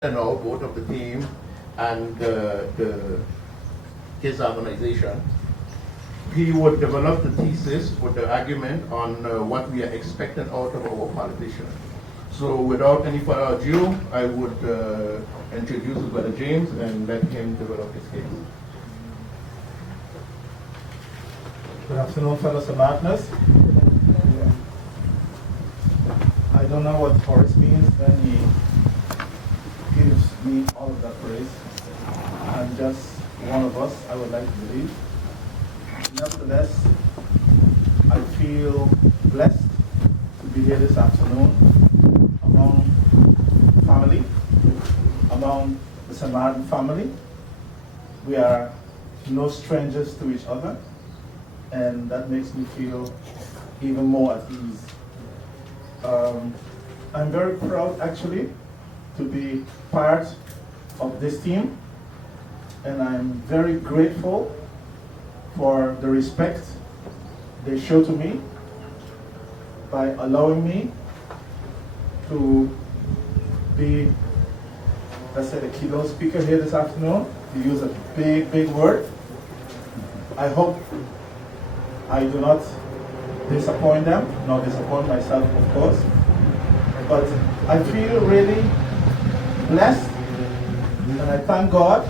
both of the team and his organization. He would develop the thesis with the argument on what we are expecting out of our politicians. So without any further ado, I would introduce Brother James and let him develop his case. Good afternoon, fellow St.Martiners. I don't know what Horace means when he gives me all of that praise. I'm just one of us, I would like to believe. Nevertheless, I feel blessed to be here this afternoon among family, among the St.Martin family. We are no strangers to each other, and that makes me feel even more at ease. I'm very proud actually to be part of this team, and I'm very grateful for the respect they show to me by allowing me to be, let's say, the keynote speaker here this afternoon, to use a big word. I hope I do not disappoint them, nor disappoint myself, of course. But I feel really blessed, and I thank God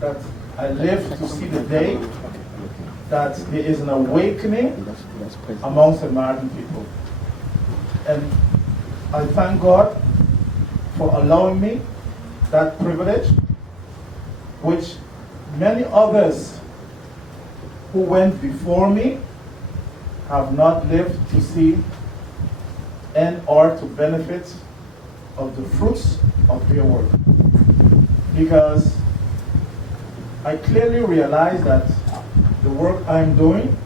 that I live to see the day that there is an awakening among St.Martin people. And I thank God for allowing me that privilege, which many others who went before me have not lived to see and or to benefit of the fruits of their work. Because I clearly realize that the work I'm doing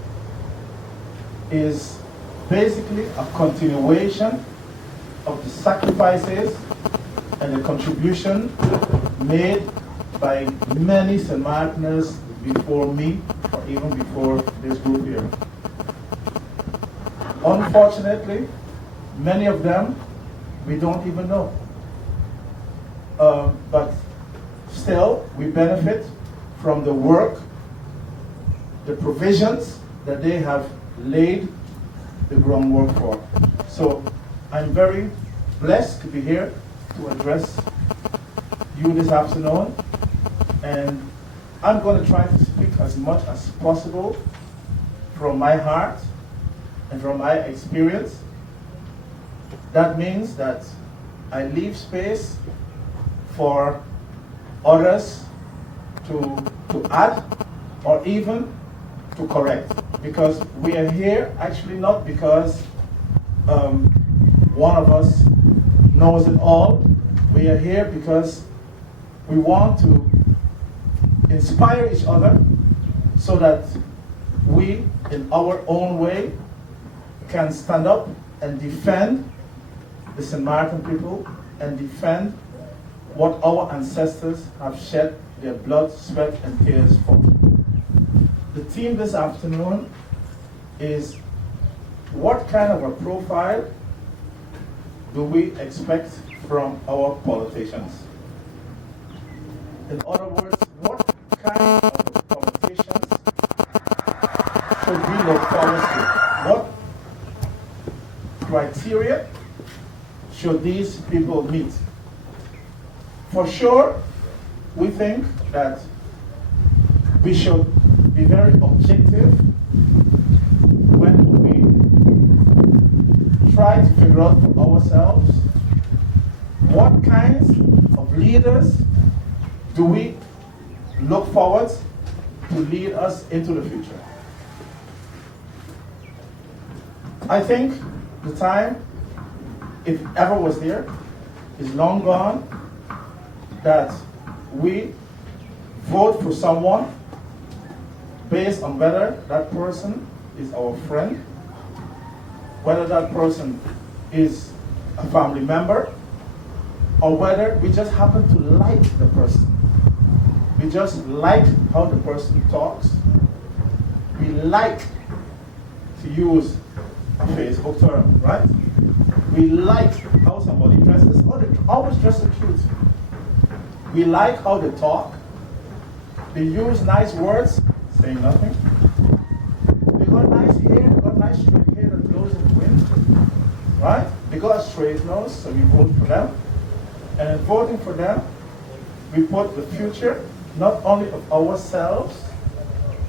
is basically a continuation of the sacrifices and the contribution made by many St. Martiners before me, or even before this group here. Unfortunately, many of them we don't even know. But still, we benefit from the work, the provisions that they have laid the groundwork for. So I'm very blessed to be here to address you this afternoon, and I'm going to try to speak as much as possible from my heart and from my experience. That means that I leave space for others to add or even to correct. Because we are here actually not because one of us knows it all. We are here because we want to inspire each other so that we, in our own way, can stand up and defend the St. Martin people and defend what our ancestors have shed their blood, sweat, and tears for. The theme this afternoon is what kind of a profile do we expect from our politicians? In other words, what kind of politicians should we look forward to? What criteria should these people meet? For sure, we think that we should be very objective when we try to figure out for ourselves what kinds of leaders do we look forward to lead us into the future. I think the time, if ever was there, is long gone that we vote for someone based on whether that person is our friend, whether that person is a family member, or whether we just happen to like the person. We just like how the person talks. We like, to use a Facebook term, right? We like how somebody dresses. Oh, they always dress so cute. We like how they talk. They use nice words, saying nothing. They got nice hair, they got nice straight hair that blows in the wind. Right? They got a straight nose, so we vote for them. And in voting for them, we put the future, not only of ourselves,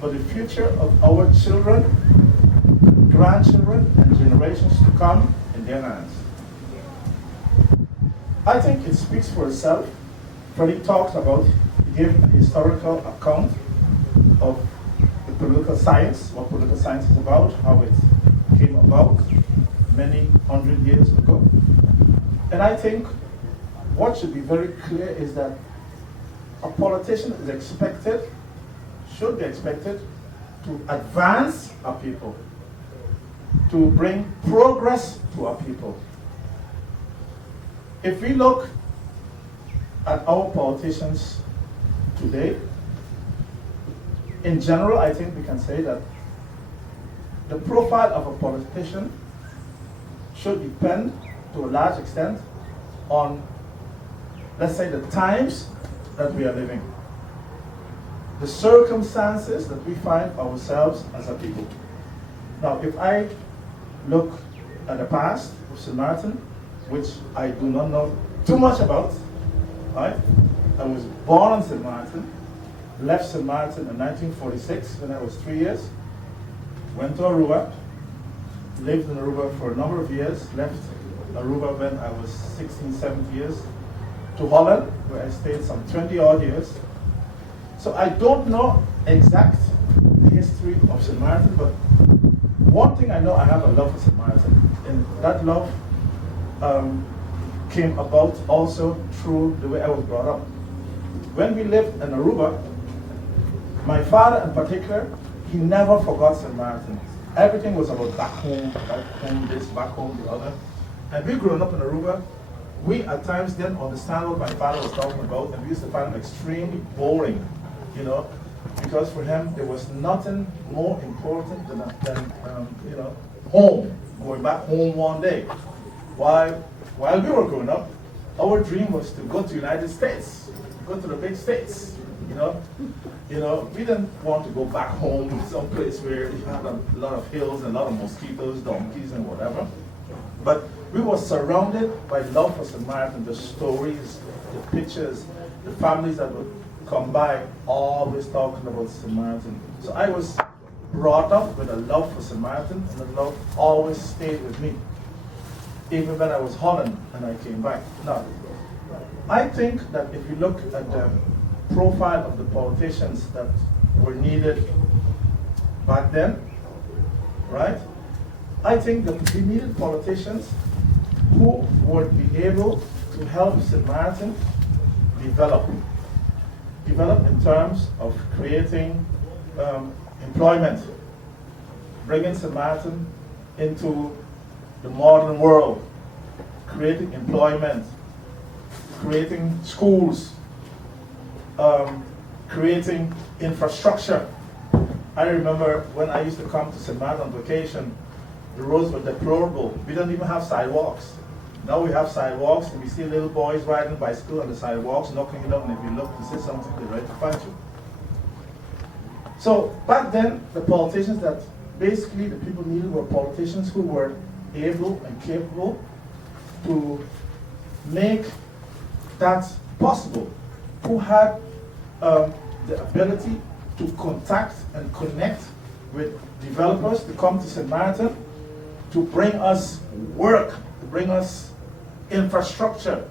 but the future of our children, grandchildren, and generations to come in their hands. I think it speaks for itself. Freddie talked about, he gave a historical account of the political science, what political science is about, how it came about many hundred years ago. And I think what should be very clear is that a politician is expected, should be expected, to advance our people, to bring progress to our people. If we look at our politicians today, in general, I think we can say that the profile of a politician should depend to a large extent on, let's say, the times that we are living, the circumstances that we find ourselves as a people. Now, if I look at the past of St. Martin, which I do not know too much about, right? I was born in St. Martin, left St. Martin in 1946 when I was 3 years, went to Aruba, lived in Aruba for a number of years, left Aruba when I was 16, 17 years, to Holland, where I stayed some 20 odd years. So I don't know exact history of St. Martin, but one thing I know, I have a love for St. Martin, and that love came about also through the way I was brought up. When we lived in Aruba, my father in particular, he never forgot St. Martin. Everything was about back home this, back home the other. And we growing up in Aruba, we at times didn't understand what my father was talking about, and we used to find him extremely boring, you know, because for him there was nothing more important than home, going back home one day. While we were growing up, our dream was to go to the United States, go to the big states, you know. We didn't want to go back home to some place where you had a lot of hills and a lot of mosquitoes, donkeys, and whatever. But we were surrounded by love for St. Martin, the stories, the pictures, the families that would come by, always talking about St. Martin. So I was brought up with a love for St. Martin, and the love always stayed with me, even when I was Holland and I came back. Now, I think that if you look at the profile of the politicians that were needed back then, right? I think that we needed politicians who would be able to help St. Martin develop in terms of creating employment, bringing St. Martin into the modern world, creating employment, creating schools, creating infrastructure. I remember when I used to come to St. Martin on vacation, the roads were deplorable. We don't even have sidewalks. Now we have sidewalks, and we see little boys riding bicycles on the sidewalks, knocking it up, and if you look to see something, they're ready to fight you. So back then, the politicians that basically the people needed were politicians who were able and capable to make that possible, who had the ability to contact and connect with developers to come to St. Martin, to bring us work, to bring us infrastructure,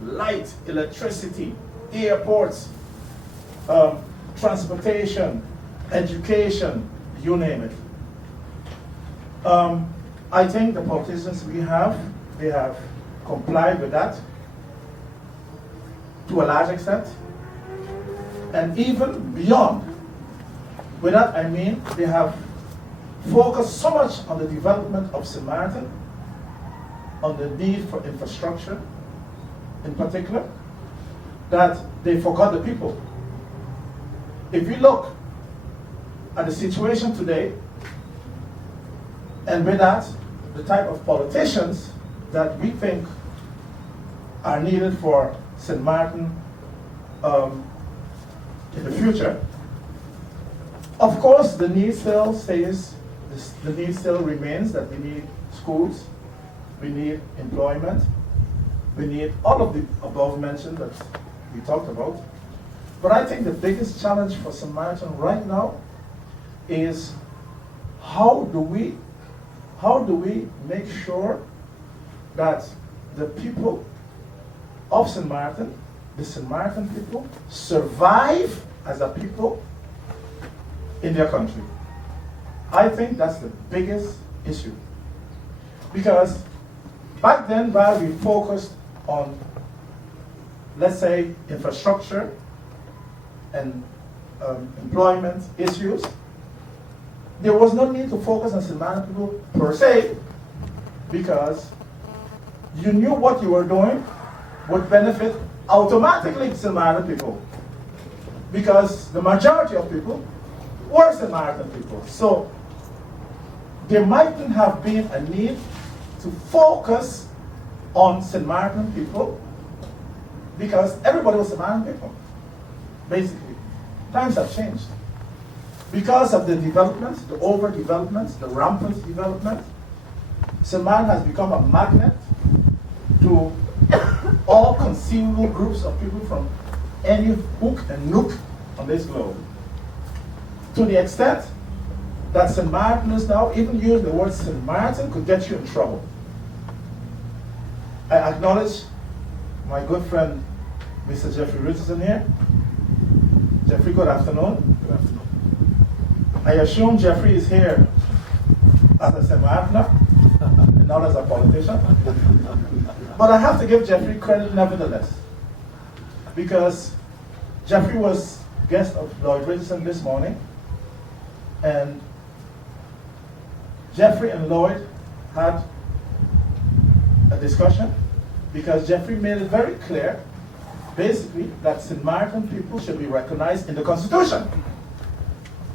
light, electricity, airports, transportation, education, you name it. I think the politicians we have, they have complied with that to a large extent, and even beyond. With that I mean they have focused so much on the development of St. Martin, on the need for infrastructure in particular, that they forgot the people. If you look at the situation today, and with that, the type of politicians that we think are needed for St. Martin in the future. Of course, the need still stays, the need still remains that we need schools, we need employment, we need all of the above mentioned that we talked about. But I think the biggest challenge for St. Martin right now is how do we make sure that the people of St. Martin, the St. Martin people, survive as a people in their country. I think that's the biggest issue. Because back then, while we focused on, let's say, infrastructure and employment issues, there was no need to focus on St. Martin people per se, because you knew what you were doing would benefit automatically St. Martin people, because the majority of people were St. Martin people. So there mightn't have been a need to focus on St. Martin people, because everybody was St. Martin people, basically. Times have changed. Because of the developments, the overdevelopments, the rampant development, St. Martin has become a magnet to all conceivable groups of people from any hook and nook on this globe. To the extent that St. Martiners now, even using the word St. Martin could get you in trouble. I acknowledge my good friend, Mr. Jeffrey Richardson here. Jeffrey, good afternoon. Good afternoon. I assume Jeffrey is here as a St. Martiner, and not as a politician. But I have to give Jeffrey credit nevertheless, because Jeffrey was guest of Lloyd Richardson this morning, and Jeffrey and Lloyd had a discussion, because Jeffrey made it very clear, basically, that St. Martin people should be recognized in the Constitution.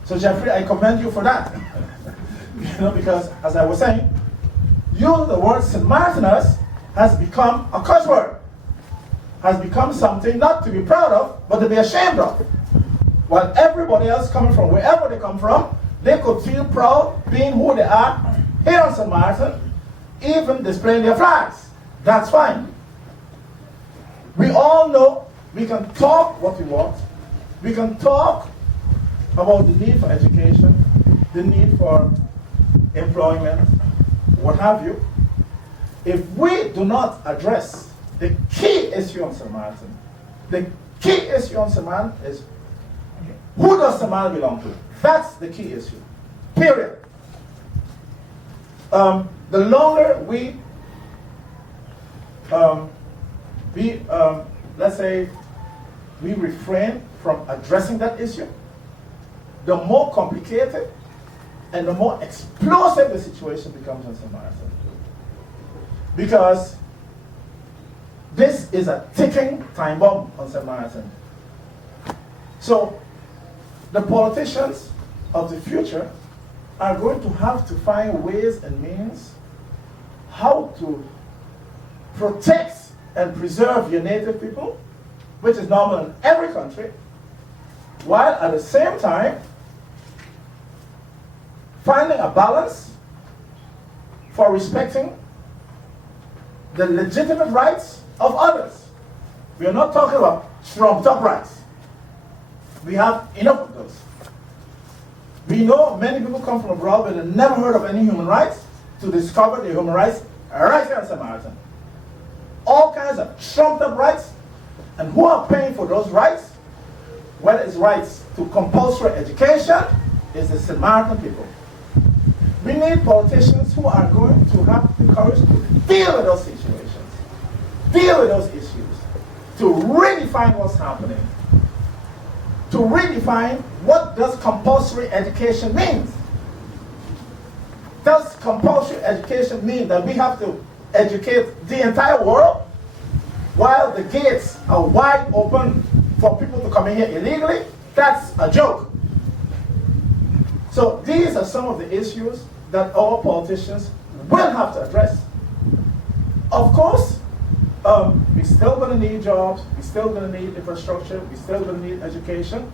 So Jeffrey, I commend you for that. Because as I was saying, using the word St. Martiners has become a cuss word, has become something not to be proud of, but to be ashamed of. While everybody else coming from wherever they come from, they could feel proud being who they are here on St. Martin, even displaying their flags. That's fine. We all know we can talk what we want. We can talk about the need for education, the need for employment, what have you. If we do not address the key issue on St. Martin, the key issue on St. Martin is, who does St. Martin belong to? That's the key issue, period. The longer let's say, we refrain from addressing that issue, the more complicated and the more explosive the situation becomes on St. Martin. Because this is a ticking time bomb on St. Martin. So the politicians of the future are going to have to find ways and means how to protect and preserve your native people, which is normal in every country, while at the same time finding a balance for respecting the legitimate rights of others. We are not talking about trumped up rights. We have enough of those. We know many people come from abroad but have never heard of any human rights to discover the human rights right here in St. Martin. All kinds of trumped up rights, and who are paying for those rights? Whether it's rights to compulsory education, is the St. Martin people. We need politicians who are going to have the courage to deal with those situations, deal with those issues, to redefine what's happening, to redefine what does compulsory education mean. Does compulsory education mean that we have to educate the entire world while the gates are wide open for people to come in here illegally? That's a joke. So these are some of the issues that our politicians will have to address. Of course, We're still going to need jobs, we're still going to need infrastructure, we're still going to need education.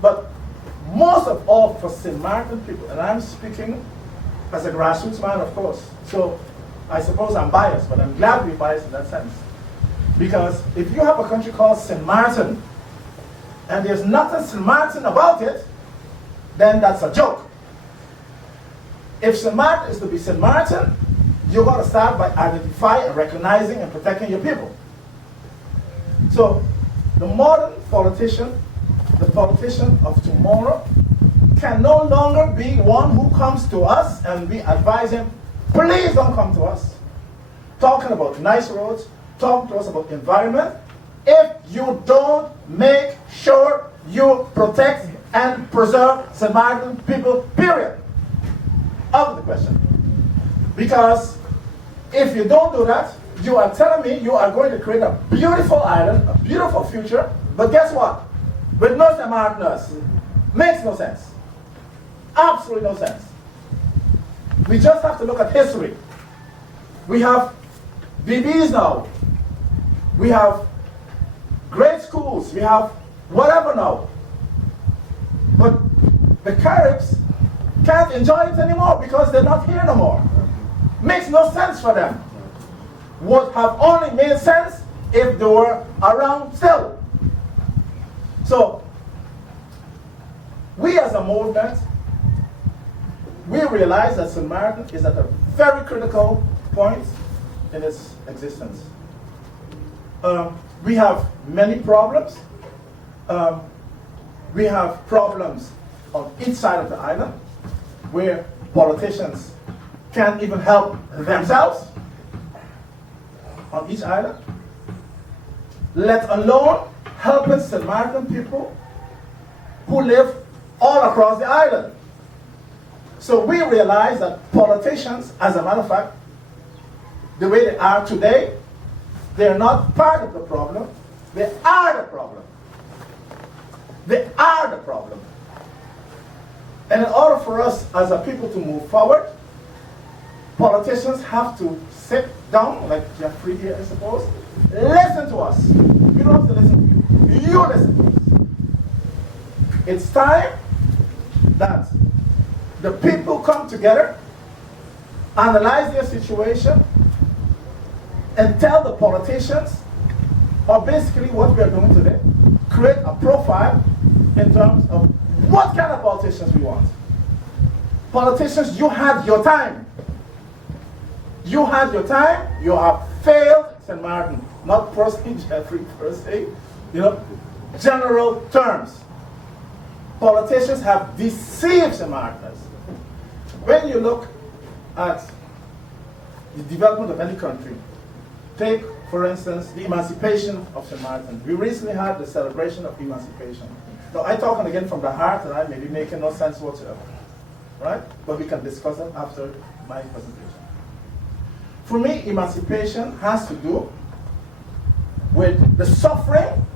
But most of all for St. Martin people, and I'm speaking as a grassroots man, of course. So I suppose I'm biased, but I'm glad we're biased in that sense. Because if you have a country called St. Martin, and there's nothing St. Martin about it, then that's a joke. If St. Martin is to be St. Martin, you've got to start by identifying and recognizing and protecting your people. So the modern politician, the politician of tomorrow, can no longer be one who comes to us and we advise him, please don't come to us, talking about nice roads, talking to us about environment, if you don't make sure you protect and preserve St. Martin people, period. Out of the question. Because if you don't do that, you are telling me you are going to create a beautiful island, a beautiful future, but guess what? With no St. Martiners. Makes no sense. Absolutely no sense. We just have to look at history. We have BBs now. We have great schools. We have whatever now. But the Caribs can't enjoy it anymore because they're not here no more. Makes no sense for them. Would have only made sense if they were around still. So, we as a movement, we realize that St. Martin is at a very critical point in its existence. We have many problems. We have problems on each side of the island where politicians can't even help themselves on each island, let alone helping St. Martin people who live all across the island. So we realize that politicians, as a matter of fact, the way they are today, they're not part of the problem, they are the problem. They are the problem. And in order for us as a people to move forward, politicians have to sit down, like Jeffrey here, I suppose, listen to us. You don't have to listen to you. You listen to us. It's time that the people come together, analyze their situation, and tell the politicians, or basically what we are doing today, create a profile in terms of what kind of politicians we want. Politicians, you had your time. You had your time, you have failed St. Martin. Not personally, Jeffrey, per se, general terms. Politicians have deceived St. Martiners. When you look at the development of any country, take, for instance, the emancipation of St. Martin. We recently had the celebration of emancipation. Now, I'm talking again from the heart, and I may be making no sense whatsoever. Right? But we can discuss it after my presentation. For me, emancipation has to do with the suffering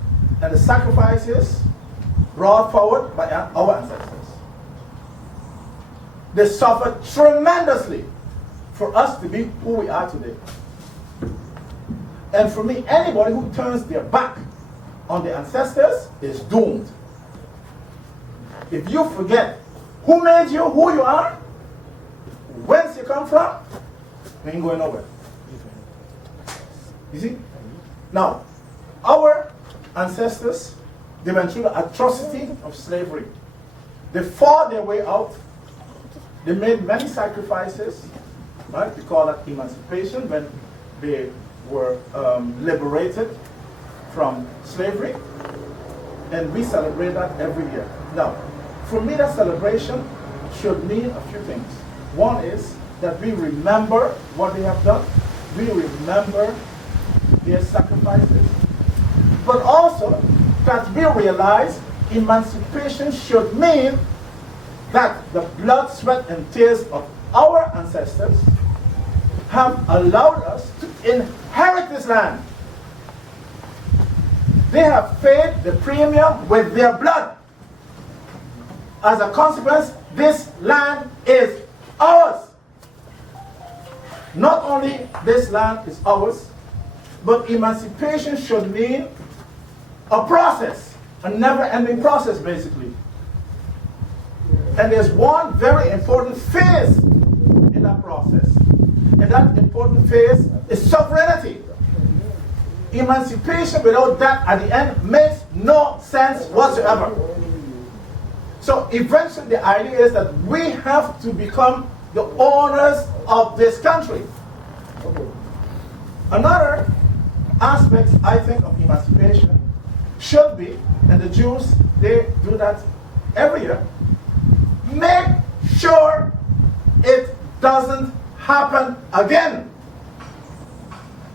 and the sacrifices brought forward by our ancestors. They suffered tremendously for us to be who we are today. And for me, anybody who turns their back on the ancestors is doomed. If you forget who made you who you are, whence you come from, we ain't going nowhere. You see? Now, our ancestors, they went through the atrocity of slavery. They fought their way out. They made many sacrifices. Right? We call that emancipation, when they were liberated from slavery. And we celebrate that every year. Now, for me, that celebration should mean a few things. One is that we remember what they have done. We remember their sacrifices. But also that we realize emancipation should mean that the blood, sweat, and tears of our ancestors have allowed us to inherit this land. They have paid the premium with their blood. As a consequence, this land is ours. Not only this land is ours, But emancipation should mean a process, a never-ending process, basically. And there's one very important phase in that process. And that important phase is sovereignty. Emancipation without that at the end makes no sense whatsoever. So eventually the idea is that we have to become the owners of this country. Another aspect, I think, of emancipation should be, and the Jews, they do that every year, make sure it doesn't happen again.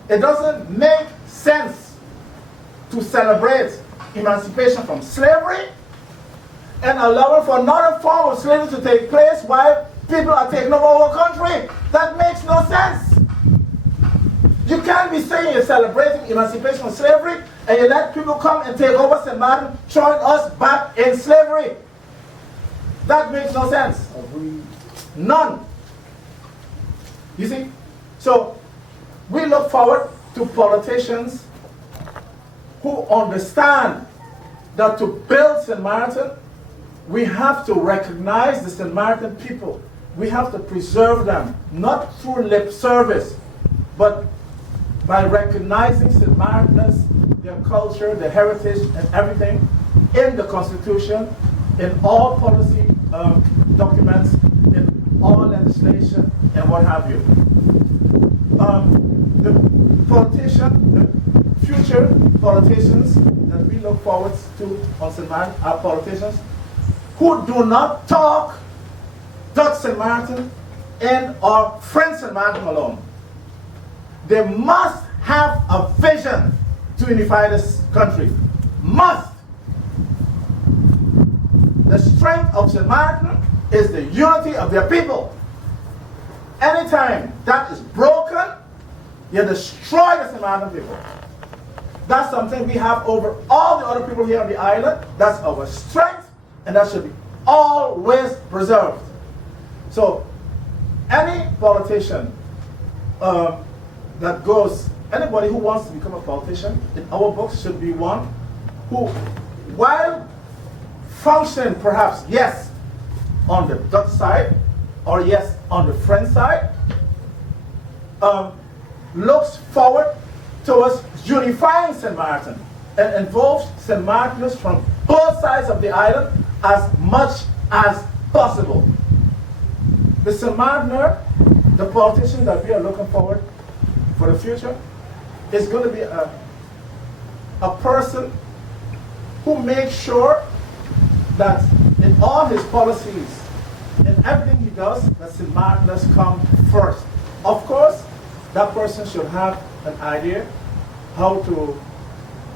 It doesn't make sense to celebrate emancipation from slavery and allowing for another form of slavery to take place while people are taking over our country. That makes no sense. You can't be saying you're celebrating emancipation from slavery and you let people come and take over St. Martin, throwing us back in slavery. That makes no sense. None. You see? So, we look forward to politicians who understand that to build St. Martin, we have to recognize the St. Martin people. We have to preserve them, not through lip service, but by recognizing St. Martin's, their culture, their heritage, and everything in the Constitution, in all policy documents, in all legislation, and what have you. The future politicians that we look forward to on St. Martin are politicians who do not talk Dutch St. Martin and or French St. Martin alone. They must have a vision to unify this country. Must. The strength of St. Martin is the unity of their people. Anytime that is broken, you destroy the St. Martin people. That's something we have over all the other people here on the island. That's our strength, and that should be always preserved. So, any politician that goes, anybody who wants to become a politician, in our books should be one who, while functioning perhaps, yes, on the Dutch side, or yes, on the French side, looks forward towards unifying St. Martin and involves St. Martiners from both sides of the island as much as possible. The St. Martiner, the politician that we are looking forward for the future, is going to be a person who makes sure that in all his policies, in everything he does, that St. Martiners come first. Of course, that person should have an idea how to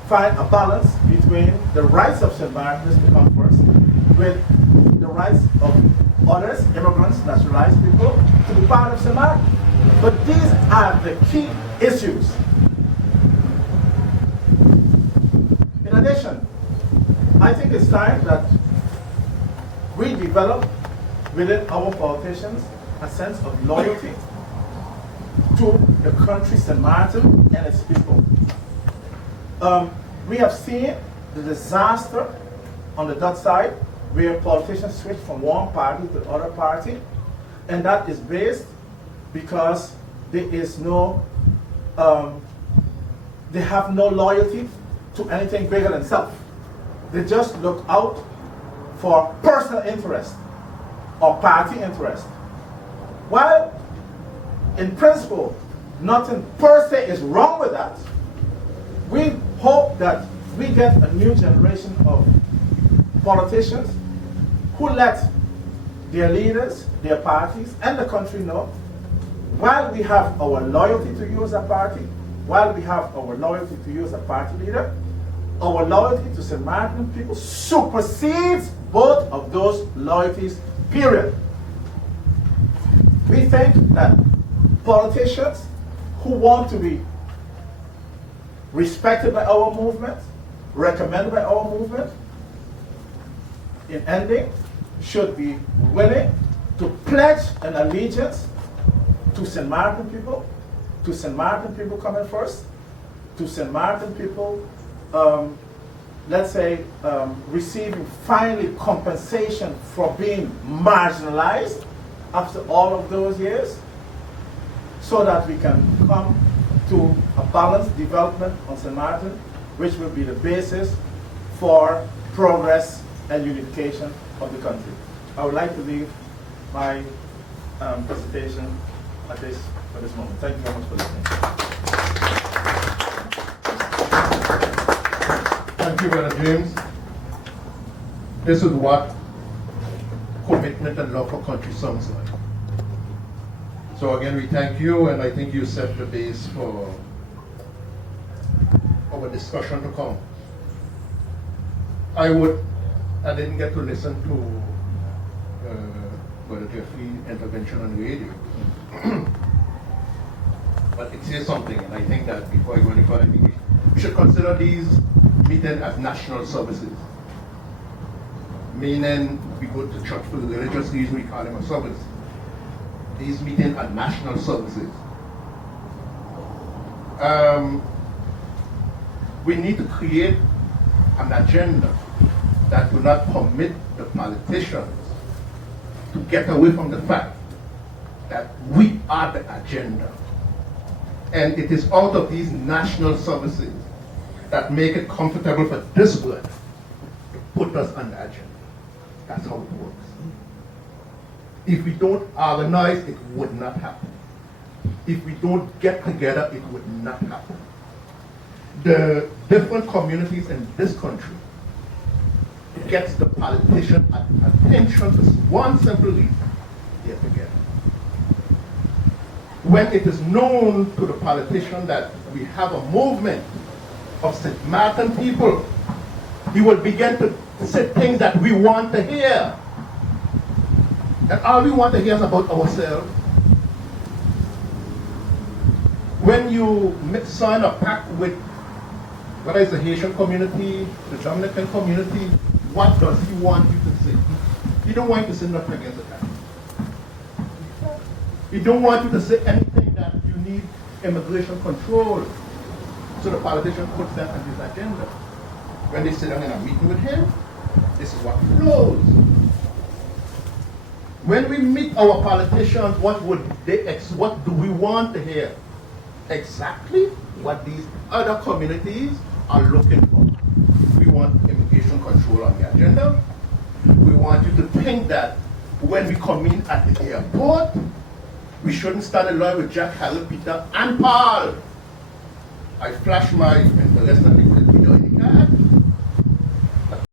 find a balance between the rights of St. Martiners to come first with the rights of others, immigrants, naturalized people, to be part of St. Martin. But these are the key issues. In addition, I think it's time that we develop within our politicians a sense of loyalty to the country St. Martin and its people. We have seen the disaster on the Dutch side where politicians switch from one party to the other party, and that is based because there is no, they have no loyalty to anything bigger than self. They just look out for personal interest or party interest. While in principle, nothing per se is wrong with that, we hope that we get a new generation of politicians who let their leaders, their parties, and the country know, while we have our loyalty to you as a party, while we have our loyalty to you as a party leader, our loyalty to St. Martin people supersedes both of those loyalties, period. We think that politicians who want to be respected by our movement, recommended by our movement, in ending, should be willing to pledge an allegiance to St. Martin people coming first, to St. Martin people, let's say, receiving finally compensation for being marginalized after all of those years, so that we can come to a balanced development on St. Martin, which will be the basis for progress and unification of the country. I would like to leave my presentation for this moment. Thank you very much for listening. Thank you, Brother James. This is what commitment and love for country sounds like. So again, we thank you, and I think you set the base for our discussion to come. I didn't get to listen to Brother Jeffrey's intervention on the radio. But it says something, and I think that before I go any further, we should consider these meetings as national services. Meaning, we go to church for the religious reason, we call them a service. These meetings are national services. We need to create an agenda that will not permit the politicians to get away from the fact that we are the agenda. And it is out of these national services that make it comfortable for this word to put us on the agenda. That's how it works. If we don't organize, it would not happen. If we don't get together, it would not happen. The different communities in this country gets the politician attention for one simple reason: they're together. When it is known to the politician that we have a movement of St. Martin people, he will begin to say things that we want to hear. And all we want to hear is about ourselves. When you sign a pact with, whether it's the Haitian community, the Dominican community, what does he want you to say? He don't want you to say nothing against the country. He don't want you to say anything that you need immigration control. So the politician puts that on his agenda. When they sit down in a meeting with him, this is what flows. When we meet our politicians, what do we want to hear? Exactly what these other communities are looking for. We want immigration control on the agenda. We want you to think that when we come in at the airport, we shouldn't stand in line with Jack, Harry, Peter, and Paul. I flash my interest and